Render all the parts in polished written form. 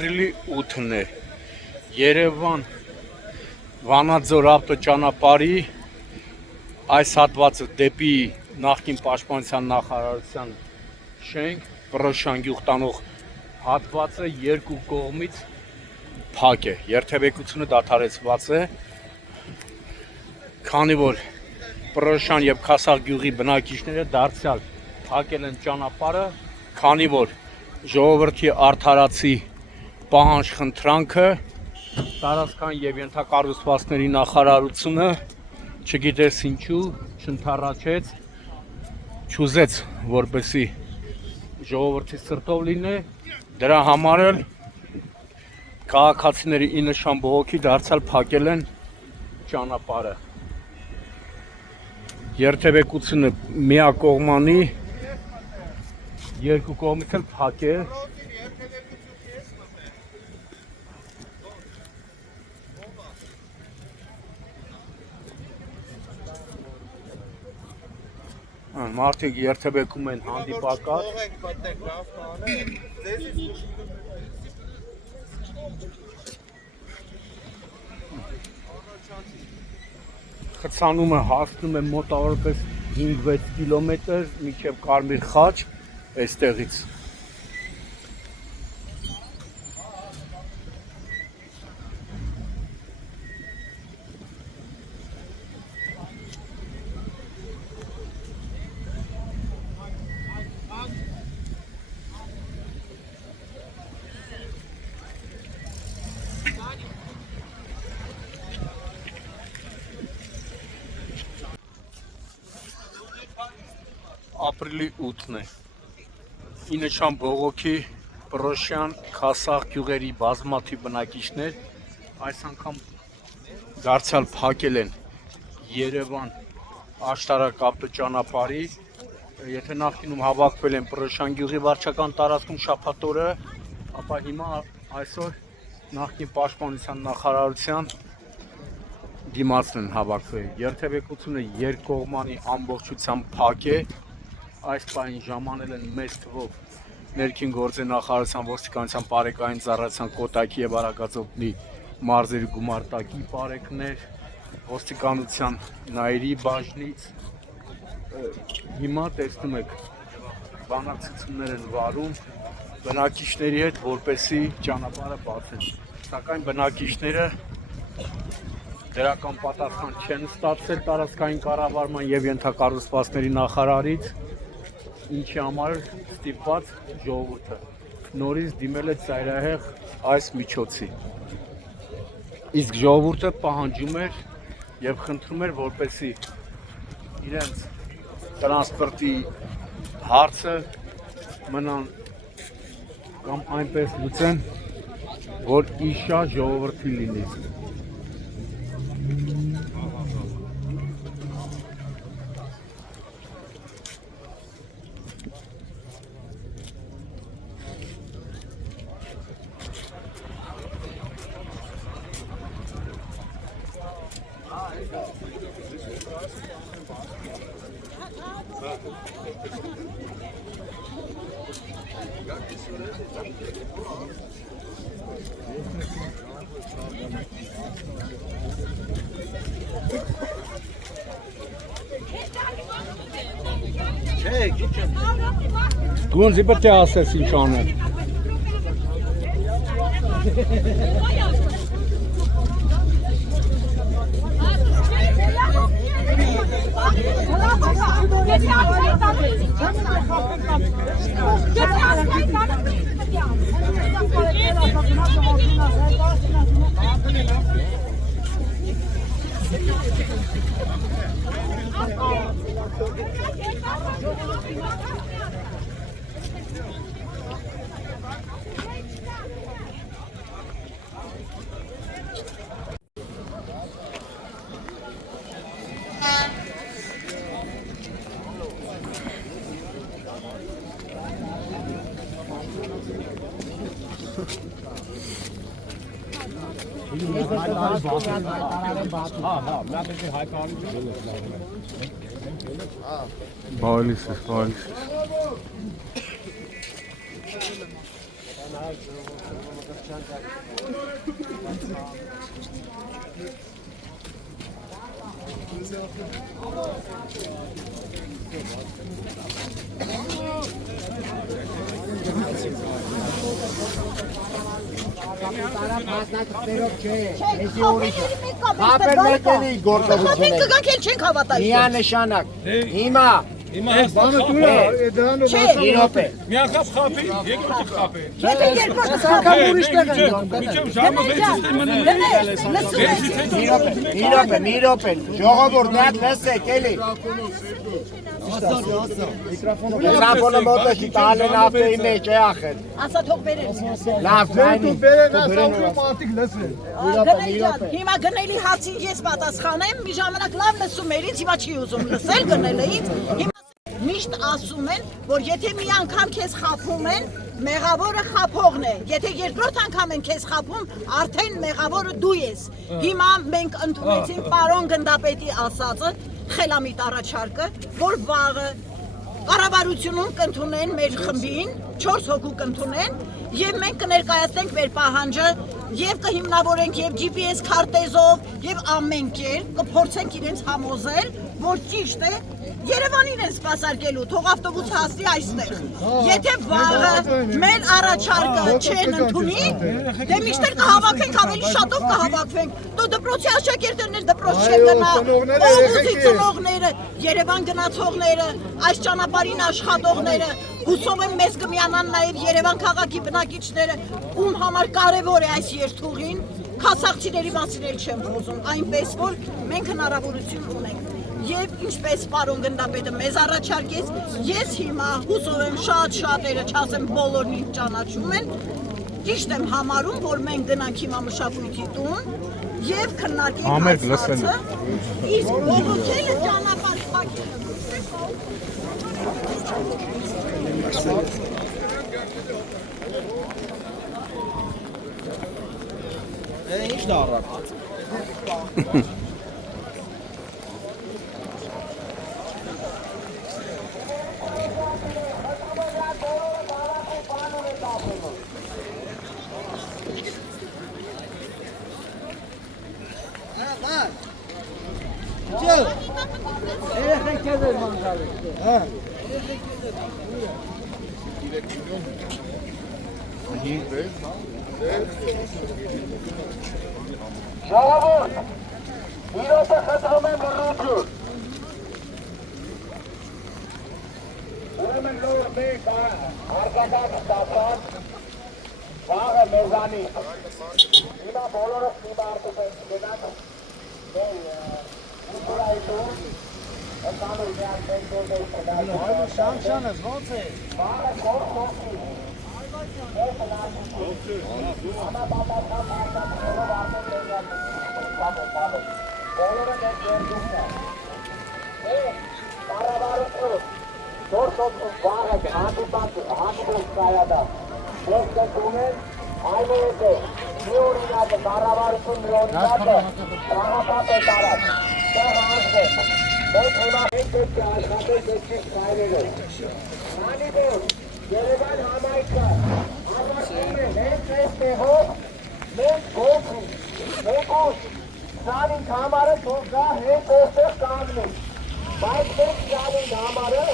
Ապրիլի 8-ն է, Երևան Վանաձոր ավտոճանապարհի այս հատվածը դեպի նախկին պաշտպանության նախարարության շենք Պռոշյան գյուղ տանող հատվածը երկու կողմից փակ է, երթևեկությունը դադարեցված է, քանի որ Պռոշյան եւ Քասախ գյուղի բնակիչները դարձյալ փակել են ճանապարհը, քանի որ ժողովրդի արդարացի պահանջ խնդրանքը տարածքային եւ ենթակառուցվածքների նախարարությունը չգիտես ինչու չընդառաջեց, չուզեց, որպեսի ժողովրդի սրտով լինի, դրա համար էլ քաղաքացիների ի նշան բողոքի դարձյալ փակել են ճանապարհը։ Երթևեկությունը միակողմանի, երկու կողմից էլ փակ է։ Մարդիկ երթևեկում են հանդիպակաց։ Խցանումը հասնում է մոտավորապես 5-6 կիլոմետր մինչև Կարմիր խաչ այստեղից։ Ապրիլի 8-ն է, ի նշան բողոքի Պռոշյան, Քասախ գյուղերի բազմաթիվ բնակիչներ այս անգամ դարձյալ փակել են Երևան աշտարակ ավտոճանապարհի, եթե նախկինում հավաքվել են Պռոշյան գյուղի վարչական տարածքում շաբաթ օրը, ապա հիմա այսօր նախկին պաշտպանության նախարարության դիմացն են հավաքվել։ Երթևեկությունը երկկողմանի ամբողջությամբ փակ է, այս պահին ժամանել են մեծ թվով ներքին գործերի նախարարության ոստիկանության բարեկային ծառայության Կոտայքի եւ Արագածոտնի մարզերի գումարտակի բարեկներ, ոստիկանության Նայիրի բաժնից, հիմա տեսնում եք բանակցություններ են վարում բնակիչների հետ, որպեսզի ճանապարհը բացեն, սակայն բնակիչները դրական պատասխան չեն ստացել տարածքային կառավարման եւ ենթակառուցվածքների նախարարից, ինչի համար ստիպված ժողովուրդը նորից դիմել է ծայրահեղ այս միջոցի։ Իսկ ժողովուրդը պահանջում էր եւ խնդրում էր, որպեսզի իրենց տրանսպորտի հարցը մնան կամ այնպես լուծեն, որ իշա ժողովրդի լինի։ Դու ինձ պետք է ասես ինչ անել։ Բալիս է, բալիս է։ Միանշանակ հիմա Բանը դուրա, դրանով իրոպե Միակապ խապի, երկրորդը խապի։ Եթե երկրորդ անգամ ուրիշ տեղ են գնում։ Միջև ժամը 6-ից մնում մի րոպե ժողովուրդ մի հատ լսեք էլի Միկրոֆոնը մոտեցի տալեն ավտոյի մեջ է ախր Ասա թող բերեն։ լավ դու բերեն ասապրում արտիկ լսեն։ Գնելիան, հիմա գնելի հացին ես պատասխանեմ, մի ժամանակ լավ լսում էր ինձ, հիմա չի ուզում լսել գնելը ինձ։ Հիմա միշտ ասում են, որ եթե մի անգամ քեզ խափում են, մեղավորը խափողն է։ Եթե երկրորդ անգամ են քեզ խափում, արդեն մեղավորը դու ես։ Հիմա մենք ընդունեցինք պարոն գնդապետի ասածը, խելամիտ առաջարկը, որ վաղը կառավարությունում կընդունեն մեր խմբին, 4 հոգու կընդունեն, եւ մենք կներկայացնենք մեր պահանջը եւ կհիմնավորենք եւ GPS քարտեզով եւ ամեն կերպ կփորձենք իրենց համոզել, որ ճիշտ է Երևանին են սպասարկելու, թող ավտոբուսը հասնի այստեղ։ Եթե վաղը մեր առաջարկը չեն ընդունի, դե միշտ կհավաքենք, ավելի շատով կհավաքվենք։ Դու դպրոցի աշակերտներն դպրոց չեն գնա, օգուտի ծնողները, Երևան գնացողները, այս ճանապարհին աշխատողները, հուսով եմ մեզ կմիանան նաև Երևան քաղաքի բնակիչները, ում համար կարևոր է այս երթուղին, քասախցիների մասին էլ չեմ խոսում, այնպես որ մենք հնարավորություն ունենք։ Եվ ինչպես պարոն գնդապետը մեզ առաջարկեց, ես հիմա հուսով եմ շատերը, չասեմ բոլորն ինձ ճանաչում են, ճիշտ եմ համարում, որ մենք գնանք հիմա մշակույթի տուն եւ քննարկենք այս հարցը, իսկ բողոքելը ճանապարհի փակելը։ Ինչ դա առակ Ժողովուրդ, իրոք խնդրում եմ լռություն։ Ուրեմն նոր մեկ արձագանք ստացած, վաղը մեզանից։ Հիմա բոլորս դիմարտում ենք գնանք մեր ուտուրայի տուն, ընդանուր միան մենք դոներ կնայք։ Շանշանս ոնց է վաղը կոր խոսի։ Մեր կնայք համապատասխան մարդկանցներով արդեն բոլորը մեր երկուսն է։ Կառավարություն, որսով վաղը հանդիպող կայադա, մենք կտում են այնուհետև մի օրինակը կառավարություն մի օրինակը պրահապատ է տարած, տեղ հանձնեք, մենք հիմա մենք պետք է աշխատենք այդպես կայրերով։ Քանի որ Երևան համայնքը ավարտում է հենց այս տեղով, մենք գոհ մենք ուշ 25 համարը թող գա հենց այստեղ կանգնի, բայց մենք 25 համարը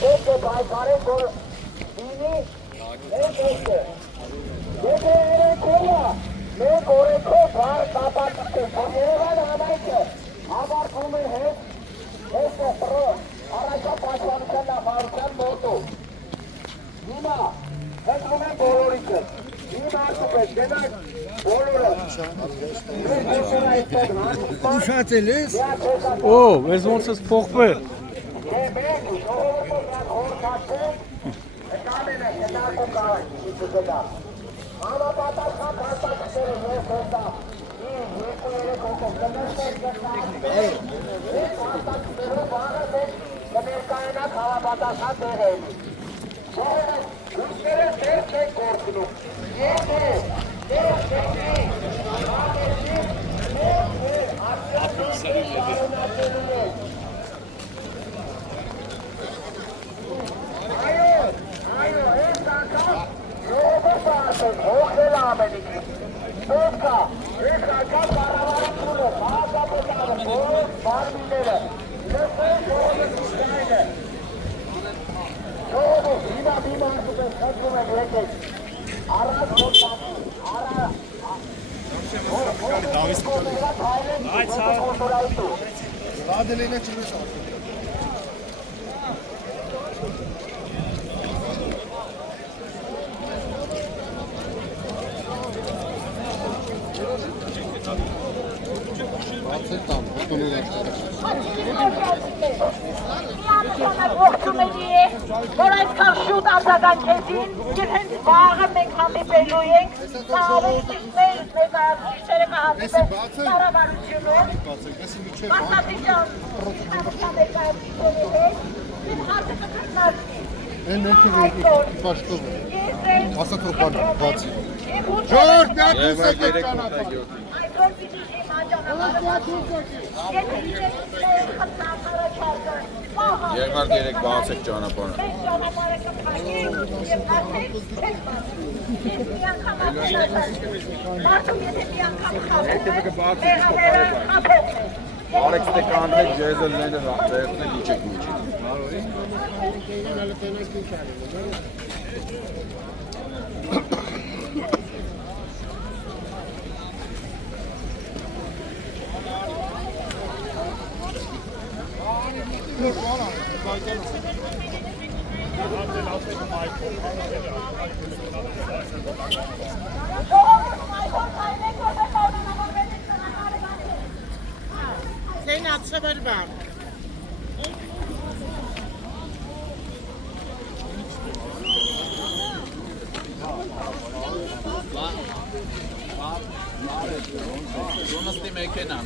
պետք է պայքարենք, որ լինի հենց այստեղ։ Եթե երեքովը մենք օրենքով բար կապակցենք, որ Երևան համայնքը ավարտում է հենց այստեղ առաջապ պաշտպանության նախարարության մոտով։ Հիմա հետնում են բոլորիքը, հիմա ասում ես, գնանք բոլորը, Ուշած էլ ես։ Օ, ես ոնց ես փոխվել։ մենք ժողովուրդը խորհրդացել, եկամեն է գնարկում կարակ, ինչու գնա։ Համապատասխան փաստաթղթերը ես հոտա, երկու երեք հոգով կնստեք այս փաստաթղթերով վաղը մենք կներկայանանք համապատասխան տեղերին։ Ժողովուրդ, ուսները դեր չեք գործնում, եթե դեր չեկի, համեցի, Այո, այս անգամ ժողովուրդը ասել Ջանքերը, լսեք ժողովրդի ձայնը։ Ժողովուրդ, հիմա մի մարդուց ես խնդրում եմ եկեք։ Առանց ոտքի, Vadeline çıkmış artık. Որ այսքան շուտ արձագանքեցին, և հենց վաղը մենք հանդիպելու ենք, դա ավելի մեր ներկայացուցիչները կհանդիպեն կառավարությունում, Մասնատիճան ներկայացուցիչների հետ, և հարցը կքննարկվի։ Ժողովուրդ մի հատ դուրս եկեք։ Այսօր պիտի հիմա ճանապարհը եթե իրենք խնդրան առաջարկը Երկար երեք բացեք ճանապարհը։ Մենք ճանապարհը կփակենք և արդեն չենք բացում։ Ես մի անգամ ասացի, մարդու եթե մի անգամ խափում է, մեղավորը խափում է։ Արեք ստեկաններ ջեզելները վերցնել իջեք միջին։ Sonrası demek kenan.